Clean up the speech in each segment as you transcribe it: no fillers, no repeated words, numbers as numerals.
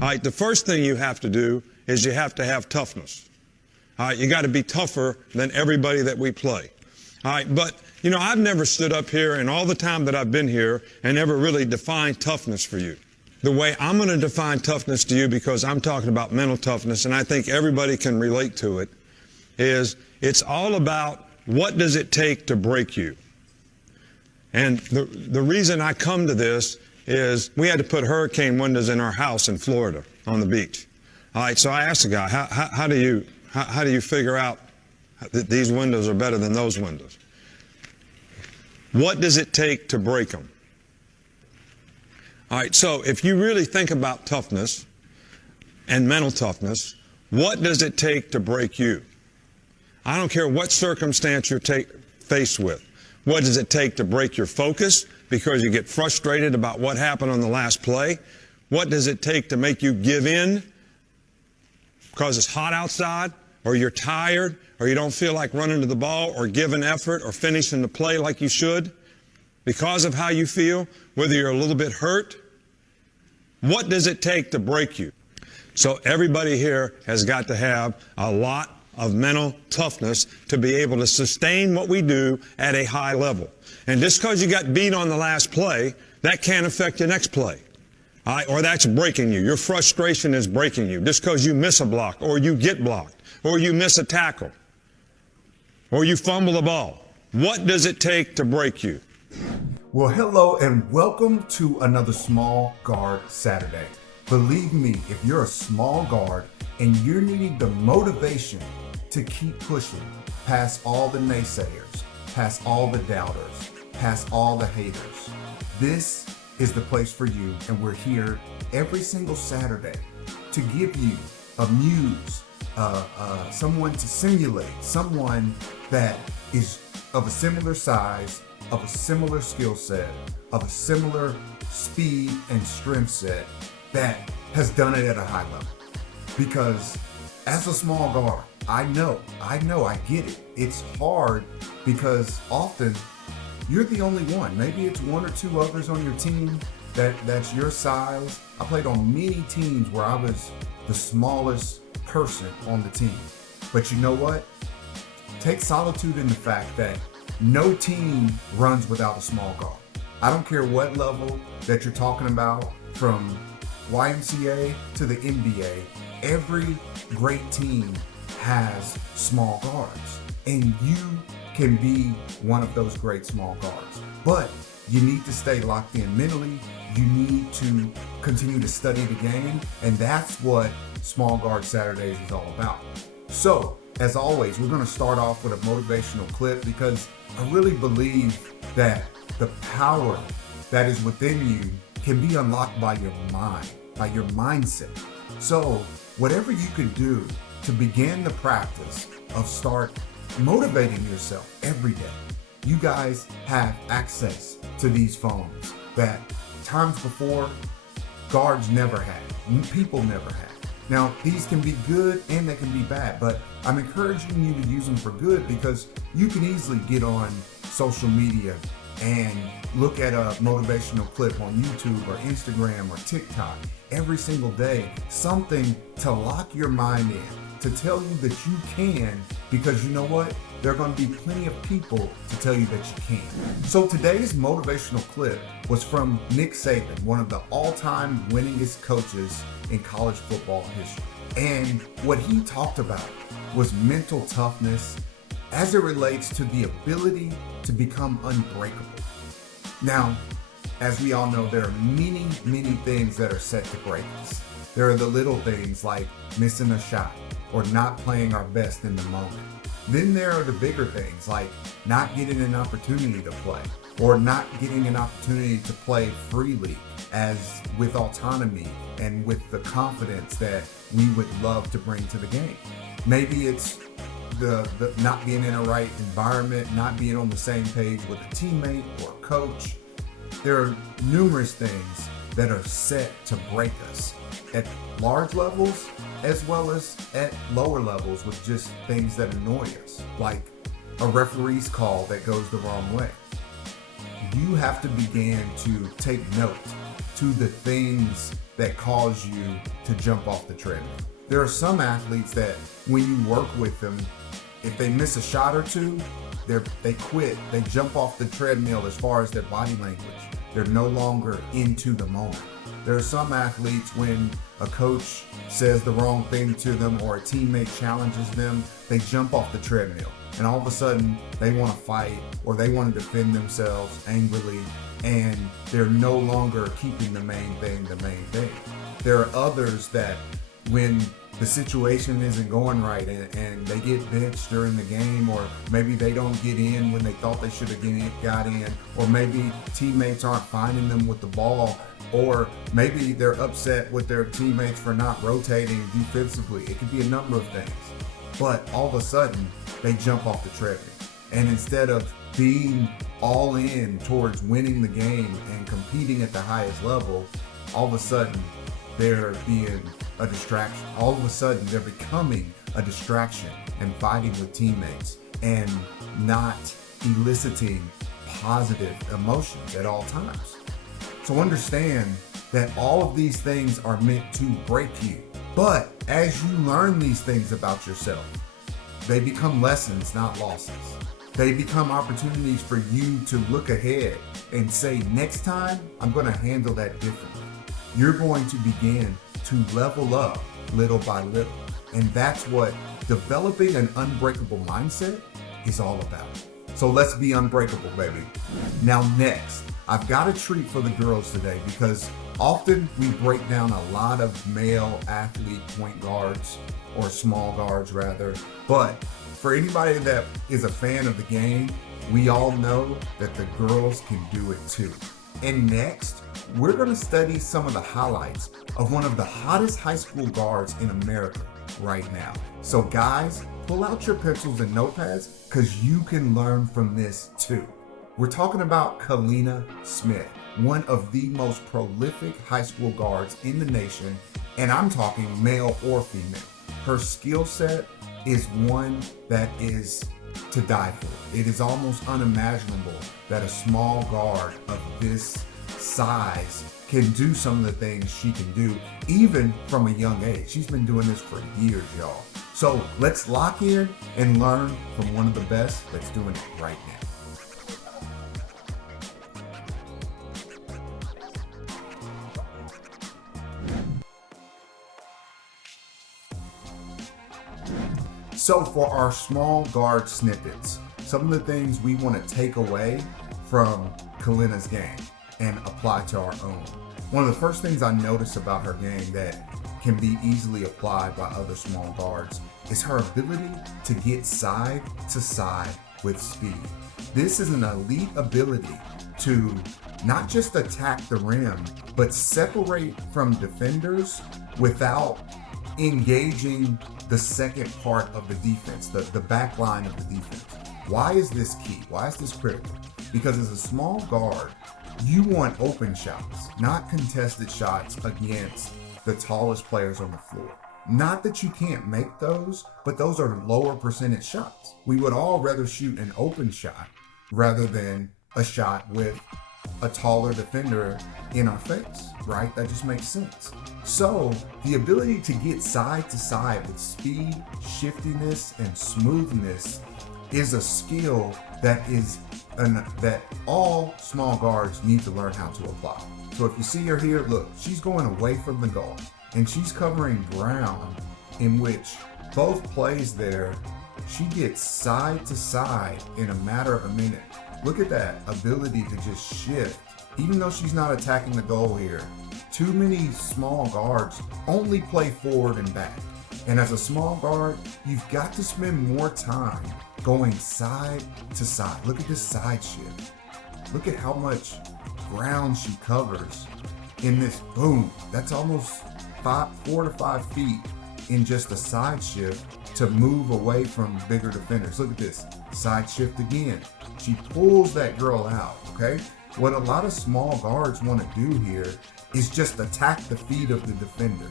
All right, the first thing you have to do is you have to have toughness. All right, you got to be tougher than everybody that we play. All right, but, you know, I've never stood up here in all the time that I've been here and ever really defined toughness for you. The way I'm going to define toughness to you, because I'm talking about mental toughness, and I think everybody can relate to it, is it's all about what does it take to break you. And the reason I come to this is we had to put hurricane windows in our house in Florida on the beach. All right, so I asked the guy, how do you figure out that these windows are better than those windows? What does it take to break them? All right, so if you really think about toughness and mental toughness, what does it take to break you? I don't care what circumstance you're faced with. What does it take to break your focus because you get frustrated about what happened on the last play? What does it take to make you give in because it's hot outside, or you're tired, or you don't feel like running to the ball or giving effort or finishing the play like you should because of how you feel, whether you're a little bit hurt? What does it take to break you? So everybody here has got to have a lot of mental toughness to be able to sustain what we do at a high level. And just because you got beat on the last play, that can't affect your next play. All right? Or that's breaking you. Your frustration is breaking you. Just because you miss a block, or you get blocked, or you miss a tackle, or you fumble the ball. What does it take to break you? Well, hello and welcome to another Small Guard Saturday. Believe me, if you're a small guard and you're needing the motivation to keep pushing past all the naysayers, past all the doubters, past all the haters, this is the place for you. And we're here every single Saturday to give you a muse, someone to simulate, someone that is of a similar size, of a similar skill set, of a similar speed and strength set that has done it at a high level. Because as a small guard, I know, I get it. It's hard because often you're the only one. Maybe it's one or two others on your team that's your size. I played on many teams where I was the smallest person on the team. But you know what? Take solitude in the fact that no team runs without a small guard. I don't care what level that you're talking about, from YMCA to the NBA, every great team has small guards. And you can be one of those great small guards. But you need to stay locked in mentally. You need to continue to study the game. And that's what Small Guard Saturdays is all about. So, as always, we're going to start off with a motivational clip because I really believe that the power that is within you can be unlocked by your mind, by your mindset. So whatever you can do to begin the practice of start motivating yourself every day. You guys have access to these phones that times before guards never had, people never had. Now, these can be good and they can be bad, but I'm encouraging you to use them for good because you can easily get on social media and look at a motivational clip on YouTube or Instagram or TikTok every single day, something to lock your mind in, to tell you that you can, because you know what? There are going to be plenty of people to tell you that you can. So today's motivational clip was from Nick Saban, one of the all-time winningest coaches in college football history. And what he talked about was mental toughness as it relates to the ability to become unbreakable. Now, as we all know, there are many, many things that are set to break us. There are the little things like missing a shot or not playing our best in the moment. Then there are the bigger things like not getting an opportunity to play or not getting an opportunity to play freely as with autonomy and with the confidence that we would love to bring to the game. Maybe it's the not being in a right environment, not being on the same page with a teammate or a coach. There are numerous things that are set to break us at large levels as well as at lower levels with just things that annoy us, like a referee's call that goes the wrong way. You have to begin to take note to the things that cause you to jump off the treadmill. There are some athletes that when you work with them, if they miss a shot or two, they quit. They jump off the treadmill as far as their body language. They're no longer into the moment. There are some athletes when a coach says the wrong thing to them or a teammate challenges them, they jump off the treadmill. And all of a sudden they want to fight or they want to defend themselves angrily, and they're no longer keeping the main thing the main thing. There are others that when the situation isn't going right and they get benched during the game, or maybe they don't get in when they thought they should have got in, or maybe teammates aren't finding them with the ball, or maybe they're upset with their teammates for not rotating defensively. It could be a number of things. But all of a sudden, they jump off the treadmill. And instead of being all in towards winning the game and competing at the highest level, all of a sudden, they're being a distraction. All of a sudden, they're becoming a distraction and fighting with teammates and not eliciting positive emotions at all times. So understand that all of these things are meant to break you. But as you learn these things about yourself, they become lessons, not losses. They become opportunities for you to look ahead and say, next time, I'm going to handle that differently. You're going to begin to level up little by little. And that's what developing an unbreakable mindset is all about. So let's be unbreakable, baby. Now next, I've got a treat for the girls today, because often we break down a lot of male athlete point guards, or small guards rather. But for anybody that is a fan of the game, we all know that the girls can do it too. And next, we're going to study some of the highlights of one of the hottest high school guards in America right now. So guys, pull out your pencils and notepads, because you can learn from this too. We're talking about Kaleena Smith, one of the most prolific high school guards in the nation, and I'm talking male or female. Her skill set is one that is to die for. It is almost unimaginable that a small guard of this size can do some of the things she can do, even from a young age. She's been doing this for years, y'all. So let's lock in and learn from one of the best that's doing it right now. So for our small guard snippets, some of the things we want to take away from Kaleena's game and apply to our own. One of the first things I notice about her game that can be easily applied by other small guards is her ability to get side to side with speed. This is an elite ability to not just attack the rim, but separate from defenders without engaging the second part of the defense, the back line of the defense. Why is this key? Why is this critical? Because as a small guard, you want open shots, not contested shots against the tallest players on the floor. Not that you can't make those, but those are lower percentage shots. We would all rather shoot an open shot rather than a shot with a taller defender in our face, right? That just makes sense. So the ability to get side to side with speed, shiftiness, and smoothness is a skill that that all small guards need to learn how to apply. So if you see her here, look, she's going away from the goal and she's covering ground in which both plays there, she gets side to side in a matter of a minute. Look at that ability to just shift, even though she's not attacking the goal here. Too many small guards only play forward and back. And as a small guard, you've got to spend more time going side to side. Look at this side shift. Look at how much ground she covers in this boom. That's almost 4 to 5 feet in just a side shift to move away from bigger defenders. Look at this, side shift again. She pulls that girl out, okay? What a lot of small guards want to do here is just attack the feet of the defender.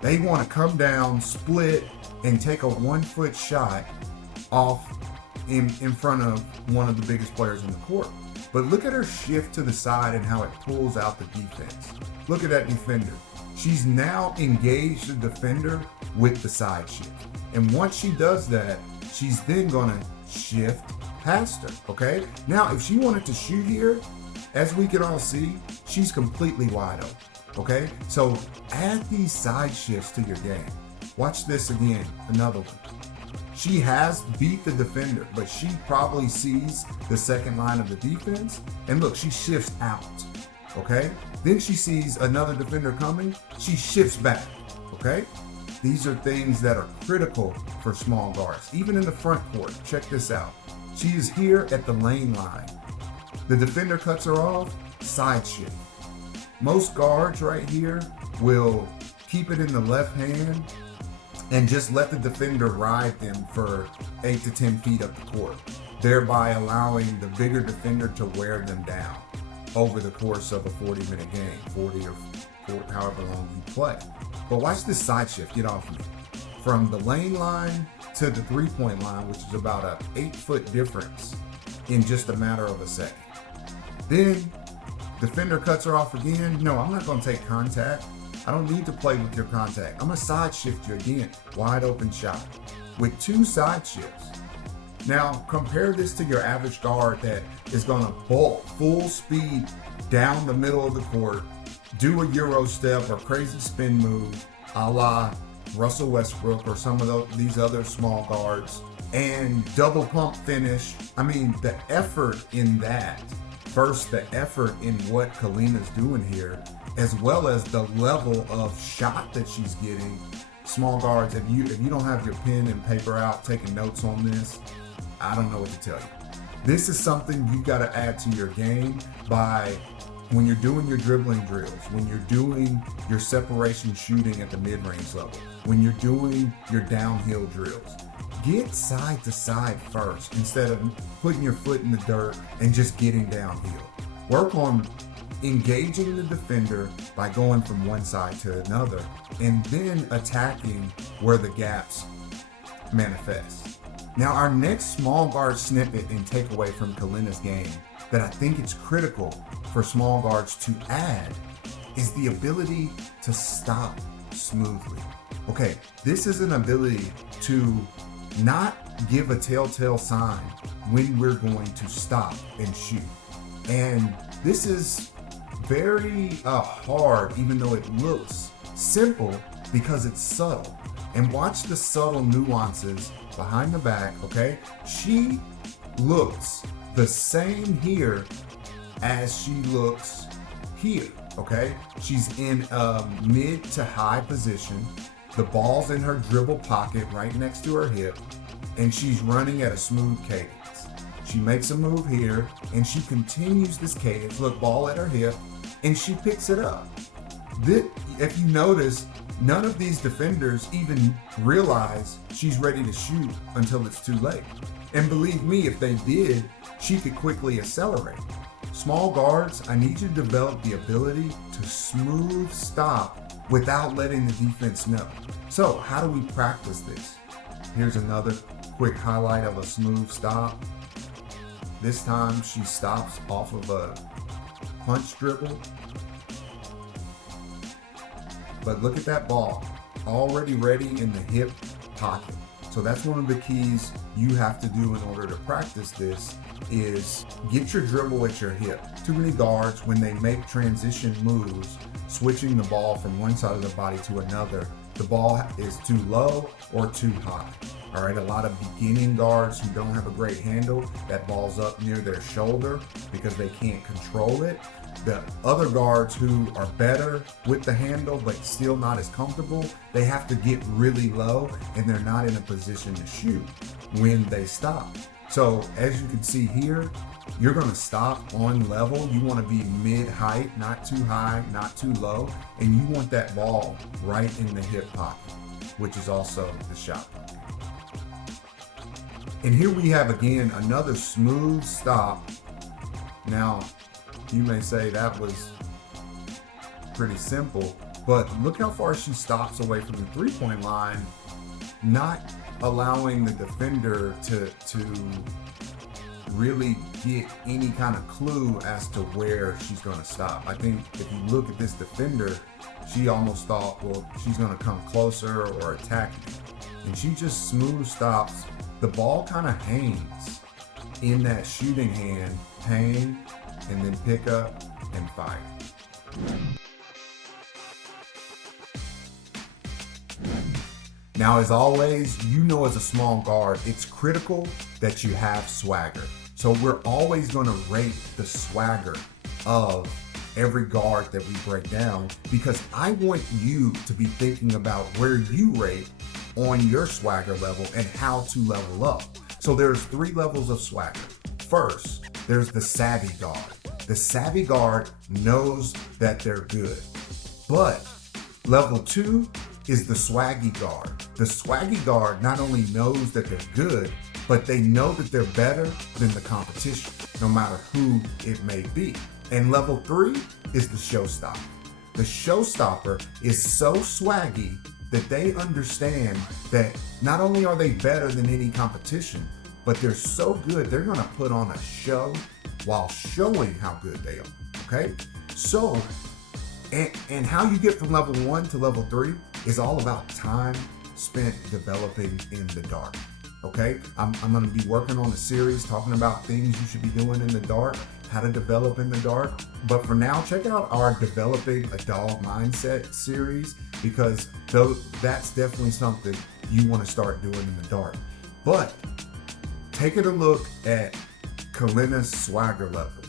They want to come down, split, and take a 1-foot shot off in front of one of the biggest players in the court. But look at her shift to the side and how it pulls out the defense. Look at that defender. She's now engaged the defender with the side shift. And once she does that, she's then gonna shift past her, okay? Now, if she wanted to shoot here, as we can all see, she's completely wide open, okay? So add these side shifts to your game. Watch this again, another one. She has beat the defender, but she probably sees the second line of the defense. And look, she shifts out, okay? Then she sees another defender coming, she shifts back, okay? These are things that are critical for small guards. Even in the front court, check this out. She is here at the lane line. The defender cuts her off, side shift. Most guards right here will keep it in the left hand and just let the defender ride them for 8 to 10 feet up the court, thereby allowing the bigger defender to wear them down over the course of a 40-minute game, 40 or however long you play. But watch this side shift get off me. From the lane line to the three-point line, which is about an 8-foot difference in just a matter of a second. Then defender cuts her off again. No, I'm not gonna take contact. I don't need to play with your contact. I'm gonna side shift you again. Wide open shot with 2 side shifts. Now compare this to your average guard that is gonna bolt full speed down the middle of the court, do a Euro step or crazy spin move, a la Russell Westbrook or some of these other small guards, and double pump finish. I mean, the effort in that versus the effort in what Kaleena's doing here, as well as the level of shot that she's getting. Small guards, if you don't have your pen and paper out taking notes on this, I don't know what to tell you. This is something you got to add to your game by when you're doing your dribbling drills, when you're doing your separation shooting at the mid-range level, when you're doing your downhill drills. Get side to side first instead of putting your foot in the dirt and just getting downhill. Work on engaging the defender by going from one side to another and then attacking where the gaps manifest. Now, our next small guard snippet and takeaway from Kaleena's game that I think it's critical for small guards to add is the ability to stop smoothly. Okay, this is an ability to not give a telltale sign when we're going to stop and shoot. And this is very hard, even though it looks simple, because it's subtle. And watch the subtle nuances behind the back, okay? She looks the same here as she looks here, okay? She's in a mid to high position. The ball's in her dribble pocket right next to her hip, and she's running at a smooth cadence. She makes a move here, and she continues this cadence. Look, ball at her hip, and she picks it up. If you notice, none of these defenders even realize she's ready to shoot until it's too late. And believe me, if they did, she could quickly accelerate. Small guards, I need you to develop the ability to smooth stop without letting the defense know. So how do we practice this? Here's another quick highlight of a smooth stop. This time she stops off of a punch dribble. But look at that ball, already ready in the hip pocket. So that's one of the keys you have to do in order to practice this is get your dribble at your hip. Too many guards, when they make transition moves, switching the ball from one side of the body to another, the ball is too low or too high. All right, a lot of beginning guards who don't have a great handle, that ball's up near their shoulder because they can't control it. The other guards who are better with the handle but still not as comfortable, they have to get really low and they're not in a position to shoot when they stop. So as you can see here, you're going to stop on level. You want to be mid-height, not too high, not too low, and you want that ball right in the hip pocket, which is also the shot pocket. And here we have again another smooth stop. Now, you may say that was pretty simple, but look how far she stops away from the three-point line, not allowing the defender to really get any kind of clue as to where she's going to stop. I think if you look at this defender, she almost thought, well, she's going to come closer or attack me. And she just smooth stops. The ball kind of hangs in that shooting hand, hang, and then pick up and fire. Now, as always, you know, as a small guard, it's critical that you have swagger. So we're always going to rate the swagger of every guard that we break down, because I want you to be thinking about where you rate on your swagger level and how to level up. So there's 3 levels of swagger. First, there's the savvy guard. The savvy guard knows that they're good. But level 2 is the swaggy guard. The swaggy guard not only knows that they're good, but they know that they're better than the competition, no matter who it may be. And level 3 is the showstopper. The showstopper is so swaggy that they understand that not only are they better than any competition, but they're so good, they're gonna put on a show while showing how good they are, okay? So, and how you get from level 1 to level 3 is all about time spent developing in the dark, okay? I'm gonna be working on a series talking about things you should be doing in the dark, how to develop in the dark. But for now, check out our Developing a Dog Mindset series, because that's definitely something you wanna start doing in the dark. But taking a look at Kaleena's swagger level,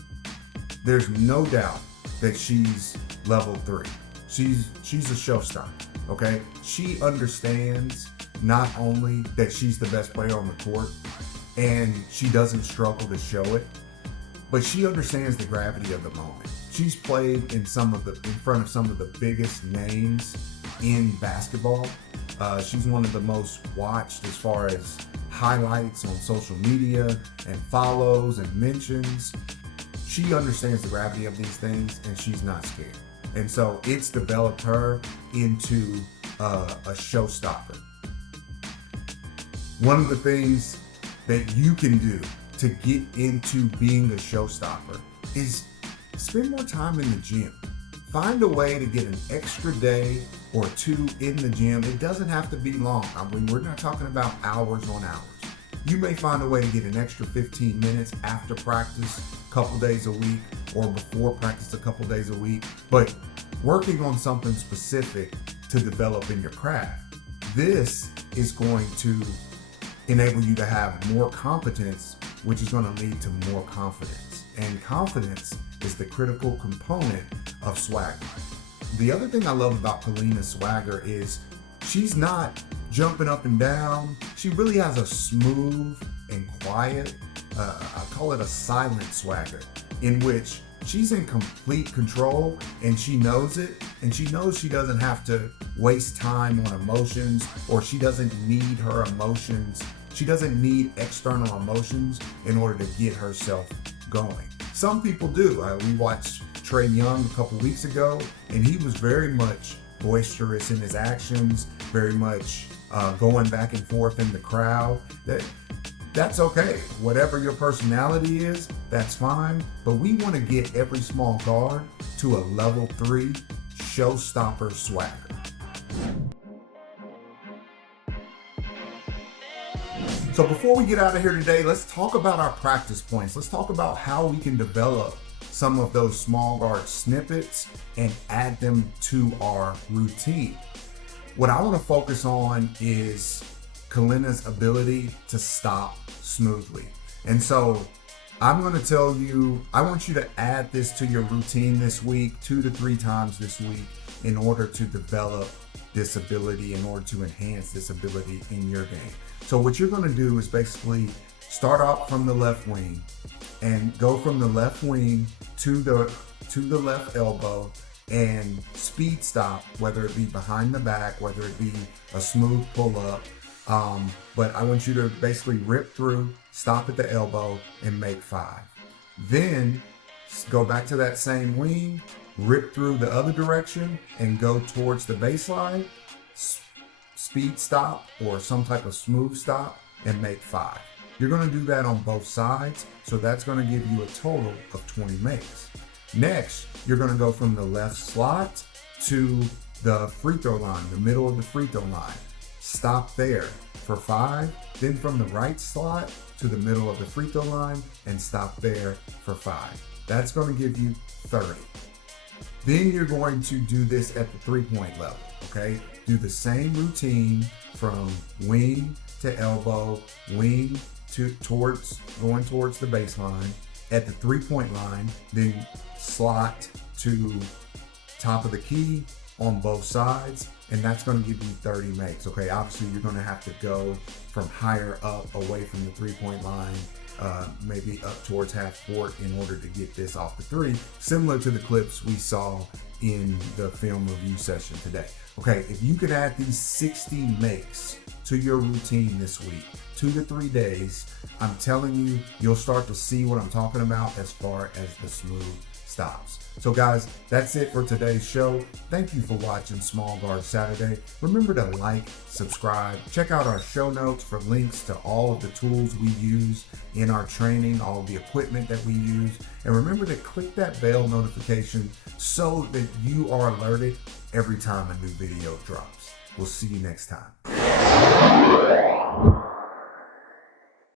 there's no doubt that she's level 3. She's a showstopper, okay? She understands not only that she's the best player on the court and she doesn't struggle to show it, but she understands the gravity of the moment. She's played in front of some of the biggest names in basketball. She's one of the most watched as far as highlights on social media and follows and mentions. She understands the gravity of these things and she's not scared. And so it's developed her into a showstopper. One of the things that you can do to get into being a showstopper is spend more time in the gym. Find a way to get an extra day or 2 in the gym. It doesn't have to be long. I mean, we're not talking about hours on hours. You may find a way to get an extra 15 minutes after practice a couple days a week, or before practice a couple days a week, but working on something specific to develop in your craft. This is going to enable you to have more competence, which is going to lead to more confidence. And confidence is the critical component of swagger. The other thing I love about Kaleena's swagger is she's not jumping up and down. She really has a smooth and quiet, I call it a silent swagger, in which she's in complete control and she knows it, and she knows she doesn't have to waste time on emotions, or she doesn't need her emotions. She doesn't need external emotions in order to get herself going. Some people do. We watched Trae Young a couple weeks ago, and he was very much boisterous in his actions, very much going back and forth in the crowd. That's okay. Whatever your personality is, that's fine. But we want to get every small guard to a level 3 showstopper swagger. So before we get out of here today, let's talk about our practice points. Let's talk about how we can develop some of those small guard snippets and add them to our routine. What I want to focus on is Kaleena's ability to stop smoothly. And so I'm going to tell you, I want you to add this to your routine this week, 2 to 3 times this week, in order to develop this ability, in order to enhance this ability in your game. So what you're going to do is basically start out from the left wing and go from the left wing to the left elbow and speed stop, whether it be behind the back, whether it be a smooth pull up. But I want you to basically rip through, stop at the elbow, and make 5. Then go back to that same wing, rip through the other direction, and go towards the baseline, speed stop or some type of smooth stop, and make 5. You're going to do that on both sides. So that's going to give you a total of 20 makes. Next, you're going to go from the left slot to the free throw line, the middle of the free throw line. Stop there for 5. Then from the right slot to the middle of the free throw line and stop there for 5. That's going to give you 30. Then you're going to do this at the 3-point level, okay? Do the same routine from wing to elbow, wing to going towards the baseline, at the 3-point line, then slot to top of the key on both sides, and that's going to give you 30 makes. Okay, obviously you're going to have to go from higher up away from the 3-point line, maybe up towards half court in order to get this off the 3, similar to the clips we saw in the film review session today. Okay, if you could add these 60 makes to your routine this week, 2 to 3 days, I'm telling you, you'll start to see what I'm talking about as far as the smooth stops. So guys, that's it for today's show. Thank you for watching Small Guard Saturday. Remember to like, subscribe, check out our show notes for links to all of the tools we use in our training, all of the equipment that we use. And remember to click that bell notification so that you are alerted every time a new video drops. We'll see you next time.